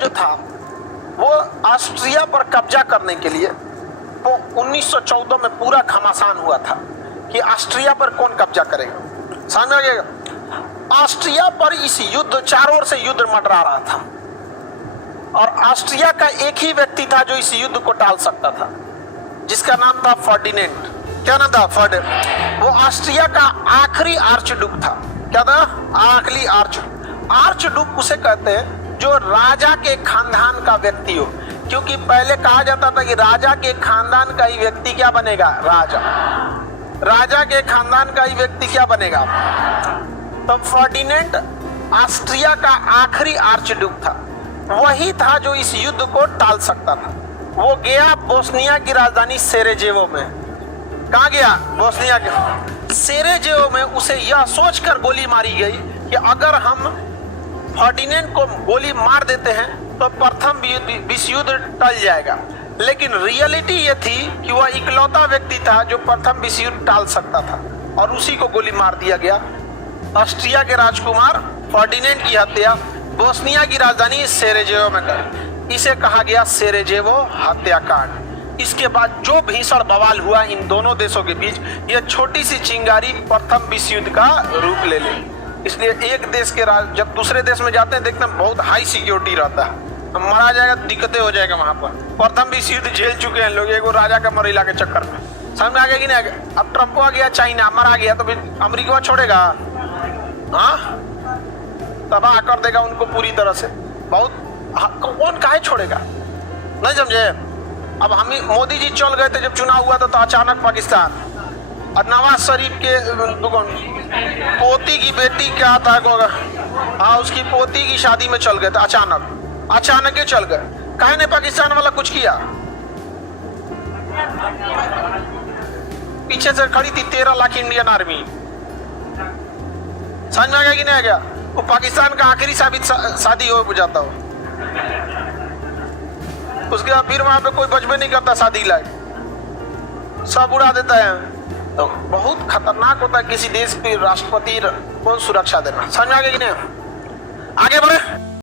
जो था वो ऑस्ट्रिया पर कब्जा करने के लिए वो 1914 में पूरा घमासान हुआ था कि ऑस्ट्रिया पर कौन कब्जा करेगा। समझ में आ गया। ऑस्ट्रिया पर इस युद्ध चारों ओर से युद्ध मंडरा रहा था और ऑस्ट्रिया का एक ही व्यक्ति था जो इस युद्ध को टाल सकता था, जिसका नाम था फर्डिनेंड। क्या नाम था? फर्डिनेंड। वो ऑस्ट्रिया का आखिरी आर्चडुक था। क्या था? आखिरी आर्चडुक उसे कहते हैं जो राजा के खानदान का व्यक्ति हो, क्योंकि पहले कहा जाता था कि राजा के खानदान का ही व्यक्ति क्या बनेगा? राजा के खानदान का ही व्यक्ति क्या बनेगा? तो फर्डिनेंड ऑस्ट्रिया का आखिरी आर्चडुक था। वही था जो इस युद्ध को टाल सकता था। वो गया बोस्निया की राजधानी सेरेजेवो में। कहाँ गया? बोस्निया के सेरेजेवो में। उसे यह सोचकर गोली मारी गई कि अगर हम फर्डिनेंड को गोली मार देते हैं तो प्रथम विश्व युद्ध टल जाएगा। लेकिन रियलिटी ये थी कि वह इकलौता व्यक्ति था जो प्रथम विश्व युद्ध टाल सकता था और उसी को गोली मार दिया गया। ऑस्ट्रिया के राजकुमार फर्डिनेंड की हत्या बोस्निया की राजधानी सेरेजेवो में कर। इसे कहा गया सेरेजेवो हत्याकांड। इसके बाद जो भीषण बवाल हुआ इन दोनों देशों के बीच, यह छोटी सी चिंगारी प्रथम विश्व युद्ध का रूप ले ली। इसलिए एक देश के जब दूसरे देश में जाते हैं देखते हैं बहुत हाई सिक्योरिटी रहता है, मरा जाएगा दिक्कतें हो जाएगा वहां पर। प्रथम विश्व युद्ध झेल चुके हैं लोग एक राजा का मरेला के चक्कर में। समझ में आ गया कि नहीं आ गया? अब ट्रंप आ गया, चाइना मरा गया, तो फिर अमेरिका छोड़ेगा? हाँ, तबाह कर देगा उनको पूरी तरह से। बहुत कौन काहे छोड़ेगा? नहीं समझे? अब हम मोदी जी चल गए थे जब चुनाव हुआ था, तो अचानक पाकिस्तान और नवाज शरीफ के पोती की बेटी क्या था, हाँ उसकी पोती की शादी में चल गए थे। अचानक ही चल गए। काहे ने पाकिस्तान वाला कुछ किया? पीछे से खड़ी थी 13 लाख इंडियन आर्मी। समझ में आ गया कि नहीं आ गया? वो पाकिस्तान का आखिरी शादी हो जाता हो, उसके बाद फिर वहां पे कोई बचबे नहीं करता शादी लायक, सब उड़ा देता है। तो बहुत खतरनाक होता है किसी देश के राष्ट्रपति को सुरक्षा देना। समझ में आ गया कि नहीं? आगे बढ़े।